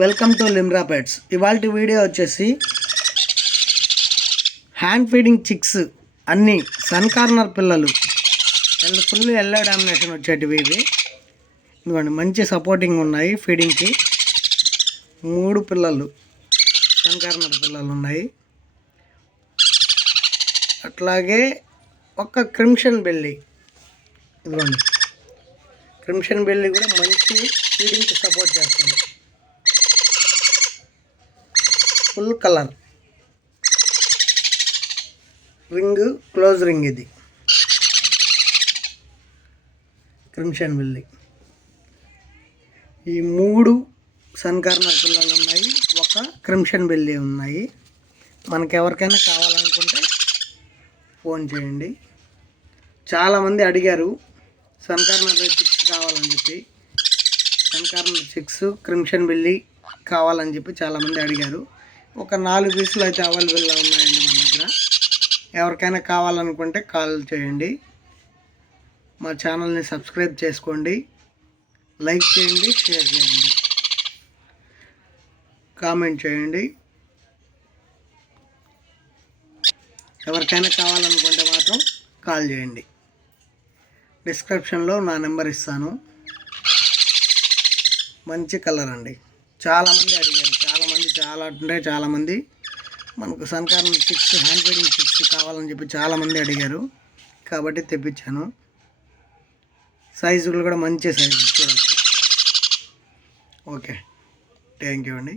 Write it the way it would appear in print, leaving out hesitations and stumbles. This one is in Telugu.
Welcome to Limra pets. ఇవాల్టి వీడియో వచ్చేసి హ్యాండ్ ఫీడింగ్ చిక్స్ అన్నీ సన్ కార్నర్ పిల్లలు ఫుల్ ఎల్లో డామినేషన్ వచ్చేటివి ఇవి. ఇదిగోండి మంచి సపోర్టింగ్ ఉన్నాయి. ఫీడింగ్కి 3 పిల్లలు సన్ కార్నర్ పిల్లలు ఉన్నాయి. అట్లాగే ఒక క్రిమ్షన్ బెల్లి, ఇదిగోండి క్రిమ్షన్ బెల్లి కూడా మంచి ఫీడింగ్కి సపోర్ట్ చేస్తుంది. Full colour ring, close ring, ఇది క్రిమ్షన్ బెల్లి. ఈ 3 సన్ కార్నర్ పిల్లలు ఉన్నాయి, ఒక క్రిమ్షన్ బెల్లి ఉన్నాయి. మనకు ఎవరికైనా కావాలనుకుంటే ఫోన్ చేయండి. చాలామంది అడిగారు సన్ కార్నర్ చిక్స్ కావాలని చెప్పి, sun conure chicks crimson belly కావాలని చెప్పి చాలామంది అడిగారు. ఒక 4 పీసులు అయితే అవైలబుల్గా ఉన్నాయండి మన దగ్గర. ఎవరికైనా కావాలనుకుంటే కాల్ చేయండి. మా ఛానల్ని సబ్స్క్రైబ్ చేసుకోండి, లైక్ చేయండి, షేర్ చేయండి, కామెంట్ చేయండి. ఎవరికైనా కావాలనుకుంటే మాత్రం కాల్ చేయండి. డిస్క్రిప్షన్లో నా నెంబర్ ఇస్తాను. మంచి కలర్ అండి. చాలామంది అడిగారు, చాలామంది మనకు sun conure chicks, hand feeding chicks కావాలని చెప్పి చాలామంది అడిగారు, కాబట్టి తెప్పించాను. సైజులు కూడా మంచి సైజు చూడవచ్చు. ఓకే, థ్యాంక్ యూ అండి.